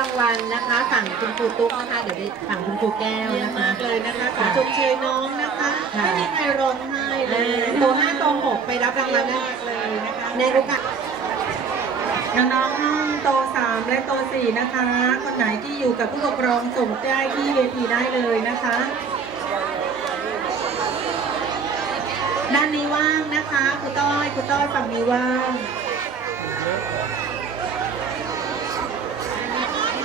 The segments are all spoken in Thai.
รับรางวัลนะคะฝั่งคุณครูตุ๊กนะคะเดี๋ยวไปฝั่งคุณครูแก้วเยี่ยมนะคะ มากเลยนะคะขอชมเชยน้องนะคะค่ะไม่มีใครร้องไห้เลอ่ายโตห้าโตหกไปรับรางวัลเยี่ยมนะมากเลยนะคะในโอกาส น้องๆห้องโตสามและโตสี่นะคะ คนไหนที่อยู่กับผู้ปกครองส่งได้ที่เวทีได้เลยนะคะ ด้านนี้ว่างนะคะครูต้อยครูต้อยฝั่งนี้ว่าง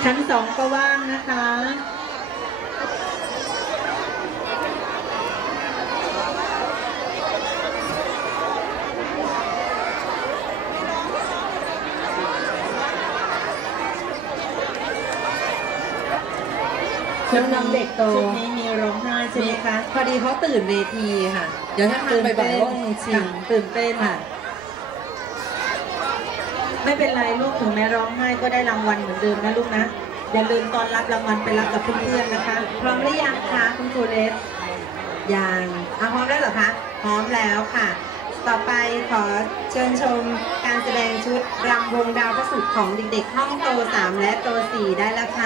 ชั้นสองก็ว่างนะคะน้องๆเด็กโต ชุดนี้มีร้องไห้ใช่ไหมคะ พอดีเขาตื่นเวทีค่ะ เดี๋ยวถ้าทำบ่อยๆก็คงชินค่ะตื่นเต้นค่ะ ไม่เป็นไรลูกถึงแม้ร้องไห้ก็ได้รางวัลเหมือนเดิมนะลูกนะ อย่าลืมตอนรับรางวัลไปรับกับเพื่อนๆนะคะ พร้อมหรือยังคะคุณครูเลสยังอะพร้อมแล้วเหรอคะ พร้อมแล้วค่ะ ต่อไปขอเชิญชมการแสดงชุดรำวงดาวพระศุกร์ของเด็กๆห้องโต 3 และโต 4 ได้แล้วค่ะ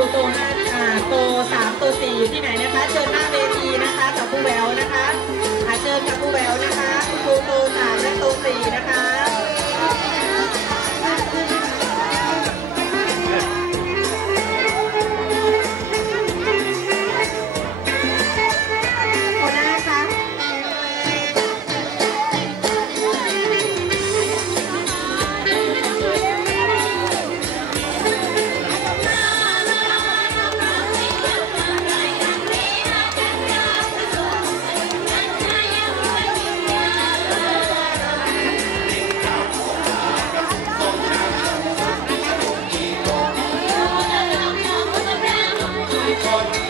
ดูโตห้าอ่าโตสามโตสี่อยู่ที่ไหนนะคะ เชิญหน้าเวทีนะคะกับครูแววนะคะอ่าเชิญกับครูแววนะคะคุณครูโตสามและโตสี่นะคะ God.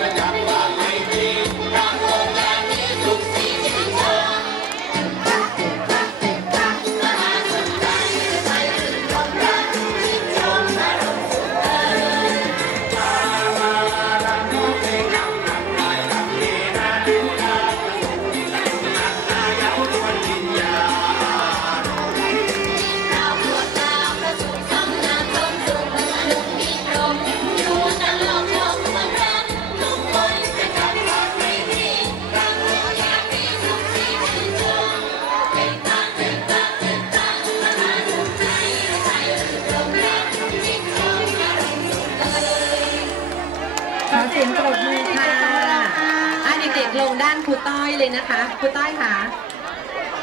คะครูต้อยค่ะ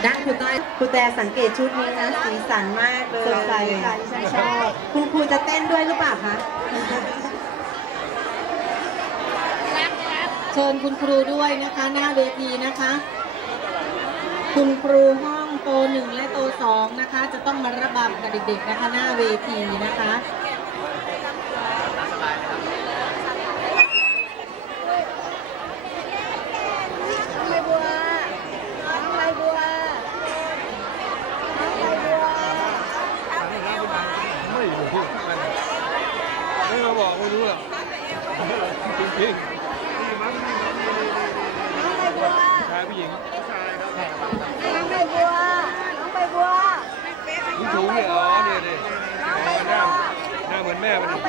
ด้านครูต้อยครูแต่สังเกตชุดนี้นะสีสันมากเลยสดใสค่ะดิฉันชอบคุณครูจะเต้นด้วยหรือเปล่าคะเชิญคุณครูด้วยนะคะ หน้าเวทีนะคะ คุณครูห้องโตหนึ่งและโตสองนะคะ จะต้องมาระบำกับเด็กๆนะคะ หน้าเวทีนะคะ ไม่รู้มันไม่มาบอกไม่รู้หรอกจริงๆชายผู้หญิงผู้สู งเนี่ยอ๋อเนี่ยดิหน้าหน้าเหมือนแม่มันดิ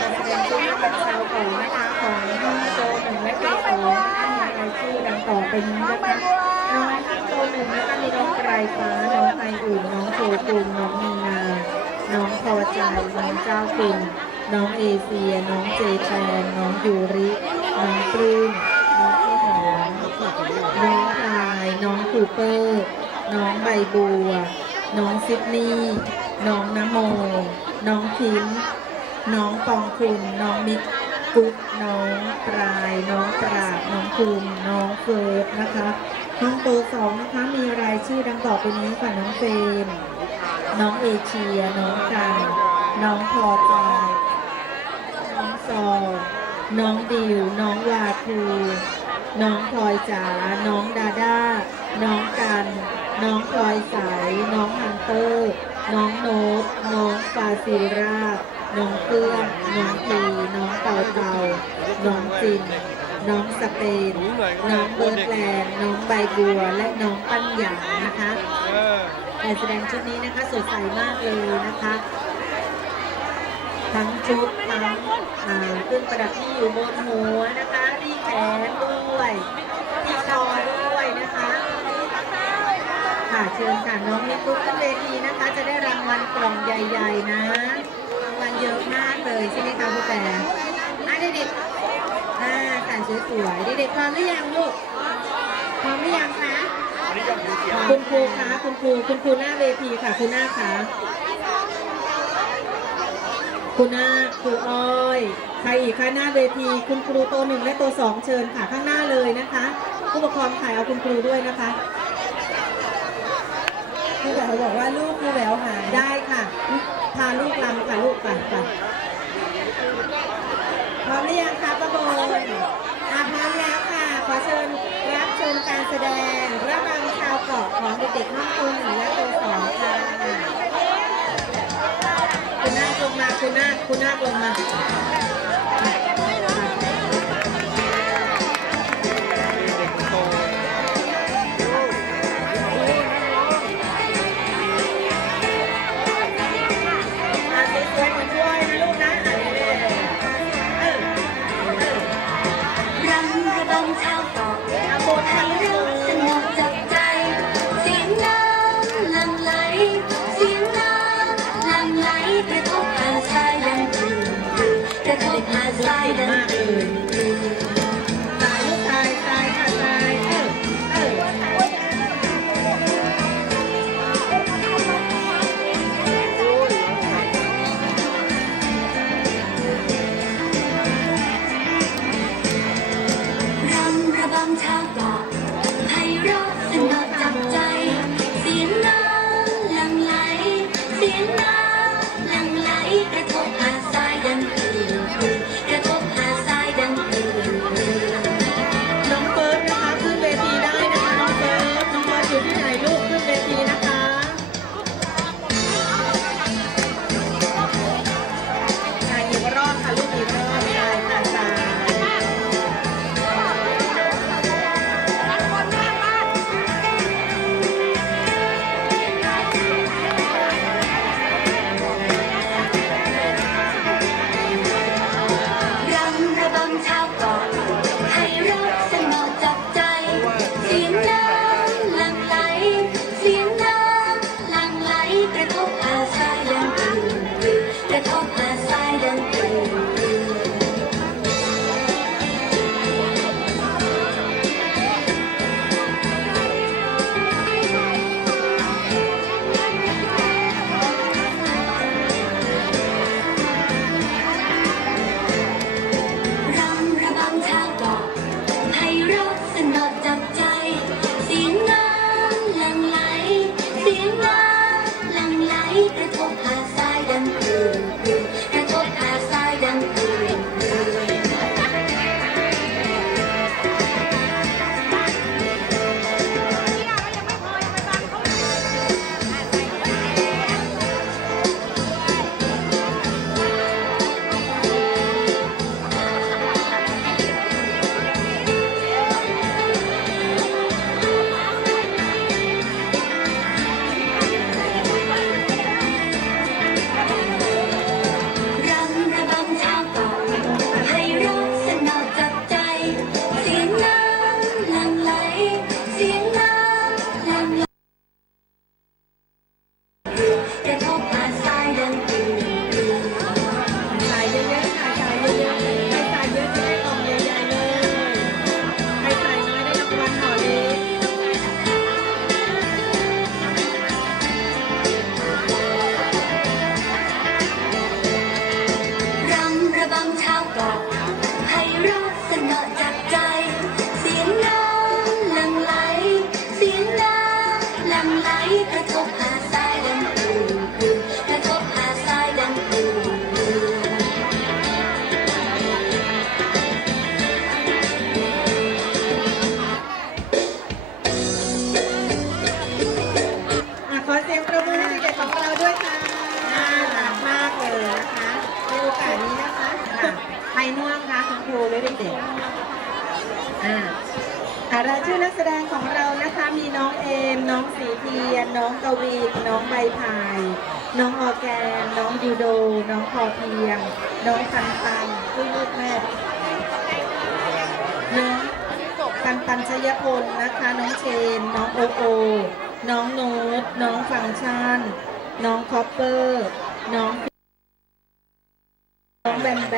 การแสดงชุดนักชาวโขงนะคะของห้องโตหนึ่งและโตสองมีรายชื่อดังต่อไปนี้นะคะน้องโตหนึ่งนะคะมีน้องไกรฟ้าน้องไออุ่นน้องโชกุลน้องมีนา น้องพอใจน้องเจ้าคุณน้องเอเชีย น้องเจแปนน้องยูริ น้องปลื้มน้องข้าวหอมน้องพายน้องคูเปอร์ น้องใบบัว น้องซิดนีย์ น้องนโม น้องพิมพ์น้องปองคุณน้องมิกกุ๊กน้องปลาย น้องปราบน้องภูมิน้องเฟิร์สนะคะห้องโตสองนะคะมีรายชื่อดังต่อไปนี้ค่ะน้องเฟมน้องเอเชีย น้องกันน้องพอใจน้องซอน้องดิว น้องวาคู น้องพลอยจ๋า น้องดาด้า น้องกัน น้องพลอยใสน้องฮันเตอร์ น้องโนตน้องฟาซิราน้องเพื่อนน้องพีน้องเต่าเต่าน้องจิน น้องสเปน น้องเบิร์ดแลนด์ น้องใบบัว และน้องปัญญานะคะการแสดงชุดนี้นะคะสดใสมากเลยนะคะ ทั้งชุดทั้งอ่าเครื่องประดับที่อยู่บนหัวนะคะที่แขนด้วยที่คอด้วยนะคะ ค่ะเชิญค่ะน้องนิกุ๊กขึ้นเวทีนะคะ จะได้รางวัลกล่องใหญ่ ๆ นะรางวัลเยอะมากเลยใช่ไหมคะคุณแต่อะเด็กๆอ่าใส่สวยๆเด็กๆพร้อมหรือยังลูกพร้อมหรือยังคะคุณครูคะคุณครูคุณครูหน้าเวทีค่ะคุณหน้าคะ คุณหน้าครูอ้อย ใครอีกคะหน้าเวที คุณครูโตวหนึ่งและโตวสองเชิญค่ะข้างหน้าเลยนะคะ ผู้ปกครองถ่ายเอาคุณครูด้วยนะคะครูแหววบอกว่าลูกครูแหววหายได้ค่ะ พาลูกลำค่ะลูกไปไปพร้อมหรือยังคะป้าบนอะพร้อมแล้วค่ะ ขอเชิญรับชมการแสดงระบำชาวเกาะของเด็กๆห้องตัวหนึ่งและ คุณน่ากลงมา again. น้องสีเทียน น้องกวีนน้องใบพาย น้องออแกน น้องยูโด น้องพอเพียง น้องปันปันลูกแม่ น้องปันปันชยพลนะคะ น้องเชน น้องโอโอ น้องโน้ต น้องฟังก์ชัน น้องคอปเปอร์ น้อง น้องแบมแบ